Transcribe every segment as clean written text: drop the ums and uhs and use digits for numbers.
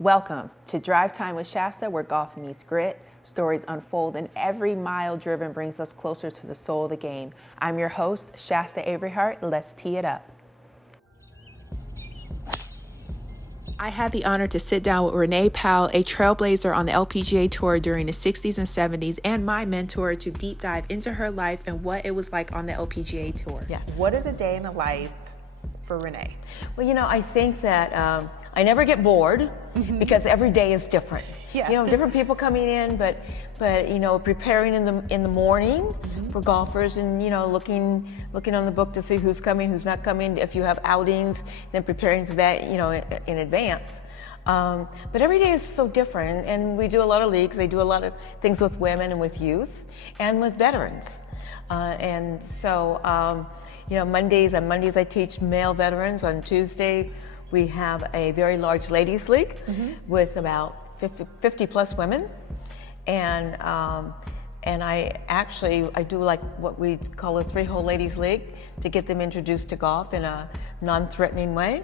Welcome to Drive Time with Shasta, where golf meets grit, stories unfold, and every mile driven brings us closer to the soul of the game. I'm your host, Shasta Averyhardt. Let's tee it up. I had the honor to sit down with Renee Powell, a trailblazer on the LPGA Tour during the 60s and 70s, and my mentor to deep dive into her life and what it was like on the LPGA Tour. Yes. What is a day in the life for Renee? Well, I think that I never get bored because every day is different. Yeah. Different people coming in, but preparing in the morning for golfers, and looking on the book to see who's coming, who's not coming. If you have outings, then preparing for that, in advance. But every day is so different, and we do a lot of leagues. They do a lot of things with women and with youth and with veterans, and so. Mondays I teach male veterans. On Tuesday, we have a very large ladies league with about 50 plus women, and I do like what we call a 3-hole ladies league to get them introduced to golf in a non-threatening way,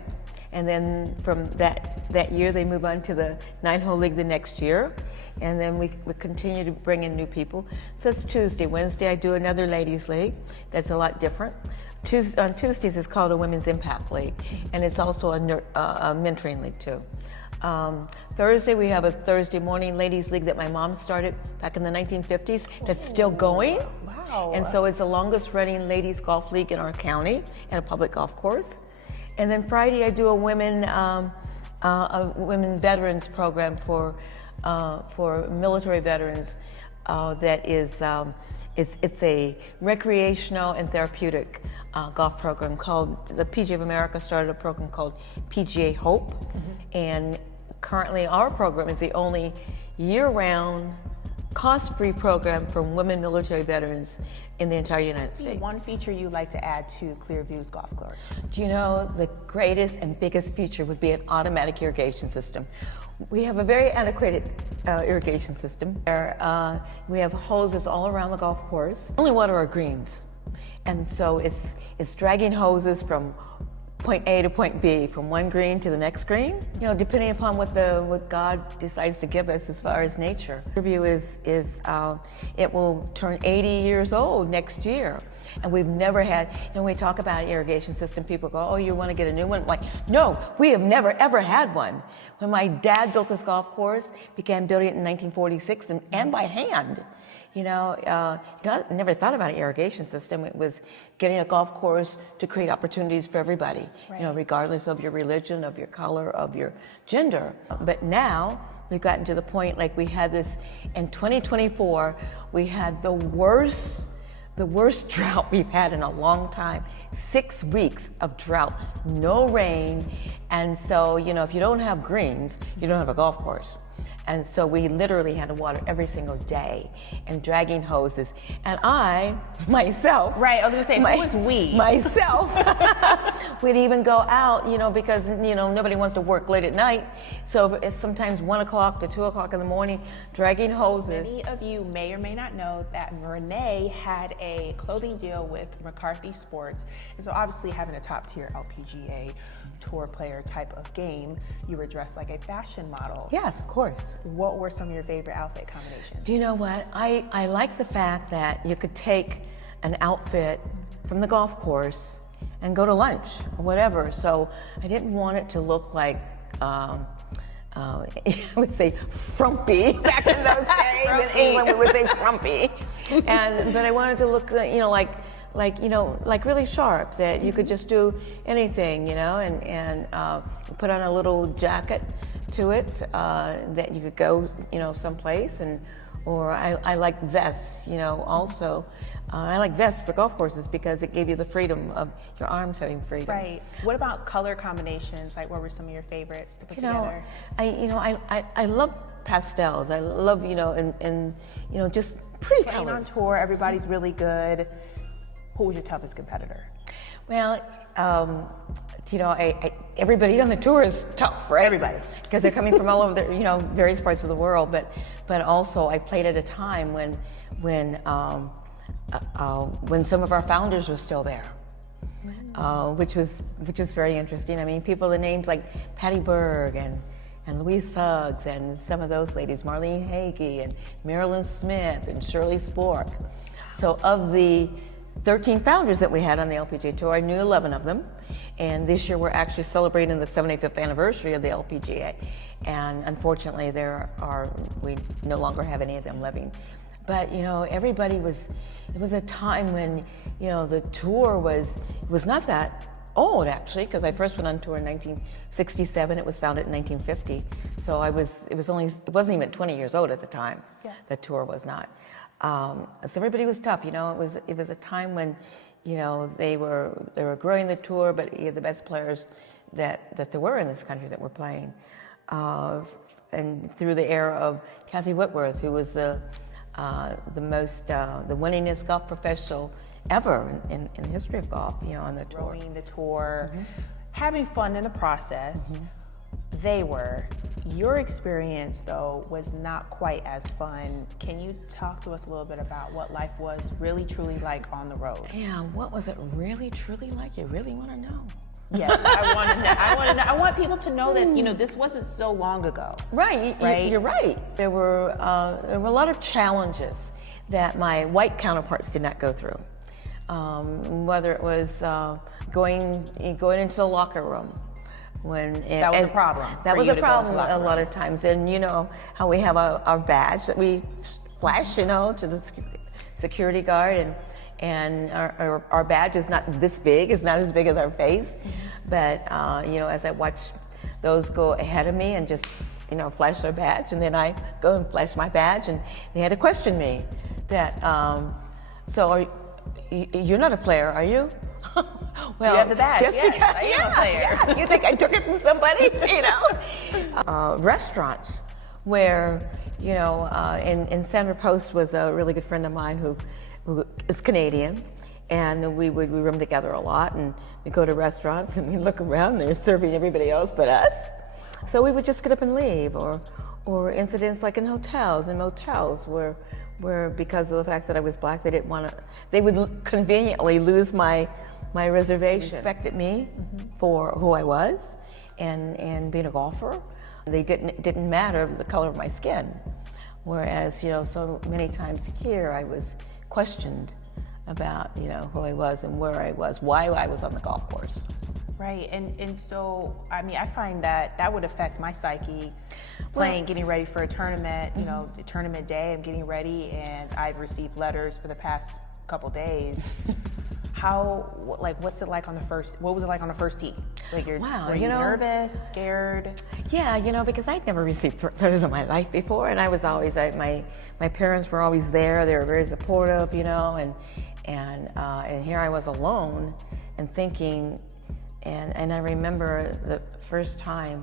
and then from that year they move on to the 9-hole league the next year, and then we continue to bring in new people. So it's Tuesday. Wednesday I do another ladies league that's a lot different. On Tuesdays it's called a Women's Impact League, and it's also a mentoring league too. Thursday we have a Thursday morning ladies league that my mom started back in the 1950s that's still going. Wow. And so it's the longest running ladies golf league in our county and a public golf course. And then Friday I do a women veterans program for military veterans that is it's a recreational and therapeutic golf program called, the PGA of America started a program called PGA Hope, and currently our program is the only year-round, cost-free program for women military veterans in the entire United States. One feature you'd like to add to Clearview's golf course? Do you know the greatest and biggest feature would be an automatic irrigation system? We have a very antiquated irrigation system. We have hoses all around the golf course. Only water are greens, and so it's dragging hoses from point A to point B, from one green to the next green, depending upon what God decides to give us as far as nature. Clearview is it will turn 80 years old next year, and we've never had, when we talk about an irrigation system, people go, oh, you want to get a new one? Like, no, we have never ever had one. When my dad built this golf course, began building it in 1946 and by hand. Never thought about an irrigation system. It was getting a golf course to create opportunities for everybody, right. Regardless of your religion, of your color, of your gender. But now we've gotten to the point, like we had this in 2024, we had the worst drought we've had in a long time. 6 weeks of drought, no rain. And so, if you don't have greens, you don't have a golf course. And so we literally had to water every single day and dragging hoses. And I, myself. Right, I was gonna say, who is we? Myself. We'd even go out, because, nobody wants to work late at night. So it's sometimes 1 o'clock to 2 o'clock in the morning, dragging hoses. Many of you may or may not know that Renee had a clothing deal with McCarthy Sports. And so obviously having a top tier LPGA tour player type of game, you were dressed like a fashion model. Yes, of course. What were some of your favorite outfit combinations? Do you know what? I like the fact that you could take an outfit from the golf course and go to lunch or whatever. So I didn't want it to look like, I would say frumpy back in those days. In England we would say frumpy. But I wanted to look, like really sharp, that you could just do anything, and put on a little jacket to it that you could go, someplace, or I like vests, also. I like vests for golf courses because it gave you the freedom of your arms having freedom. Right. What about color combinations? Like, what were some of your favorites to put together? I love pastels. I love, just pretty Playing colors. on tour, everybody's really good. Who was your toughest competitor? Well, everybody on the tour is tough, right? Everybody. Because they're coming from all over the, various parts of the world. But also, I played at a time when some of our founders were still there. which was very interesting. I mean, people, the names like Patty Berg and and Louise Suggs and some of those ladies, Marlene Hagee and Marilyn Smith and Shirley Spork. So of the 13 founders that we had on the LPGA Tour, I knew 11 of them. And this year we're actually celebrating the 75th anniversary of the LPGA. And unfortunately we no longer have any of them living. But everybody it was a time when, the tour was not that old actually, because I first went on tour in 1967. It was founded in 1950. So it wasn't even 20 years old at the time. Yeah. The tour was not. So everybody was tough, It was a time when, they were growing the tour, but you had the best players that there were in this country that were playing. And through the era of Kathy Whitworth, who was the winningest golf professional ever in the history of golf, on the tour. Growing the tour, having fun in the process. They were. Your experience, though, was not quite as fun. Can you talk to us a little bit about what life was really, truly like on the road? Yeah, what was it really, truly like? You really want to know? Yes, I want to know. I want people to know that, this wasn't so long ago. Right, you're right. There were a lot of challenges that my white counterparts did not go through. Whether it was going into the locker room, that was a problem. That was a problem a lot of times. And how we have our badge that we flash, to the security guard, and our badge is not this big. It's not as big as our face. But as I watch those go ahead of me and just flash their badge, and then I go and flash my badge, and they had to question me that you're not a player, are you? Well, you have the badge. Just yes, because, I am a player. Yeah. You think I took it from somebody? Restaurants where, and Sandra Post was a really good friend of mine who is Canadian, and we room together a lot, and we go to restaurants and we look around, they're serving everybody else but us. So we would just get up and leave, or incidents like in hotels and motels where because of the fact that I was black, they would conveniently lose my reservation. They respected me for who I was and being a golfer. They didn't matter the color of my skin. Whereas, so many times here I was questioned about, who I was and where I was, why I was on the golf course. Right, and so, I find that would affect my psyche, getting ready for a tournament, tournament day, I'm getting ready, and I've received letters for the past couple days. What's it like on the first, what was it like on the first tee? Were you nervous, scared? Yeah, because I'd never received letters in my life before, and I was always, my parents were always there, they were very supportive, and here I was alone and thinking, and I remember the first time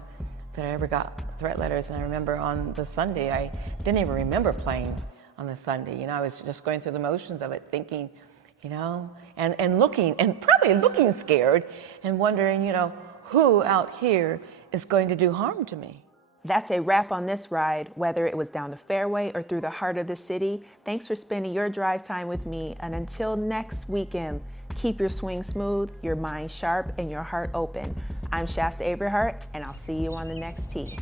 that I ever got threat letters, and I remember on the Sunday, I didn't even remember playing on the Sunday. I was just going through the motions of it, thinking, and looking, and probably looking scared, and wondering, who out here is going to do harm to me. That's a wrap on this ride, whether it was down the fairway or through the heart of the city. Thanks for spending your drive time with me, and until next weekend, keep your swing smooth, your mind sharp, and your heart open. I'm Shasta Averyhardt, and I'll see you on the next tee.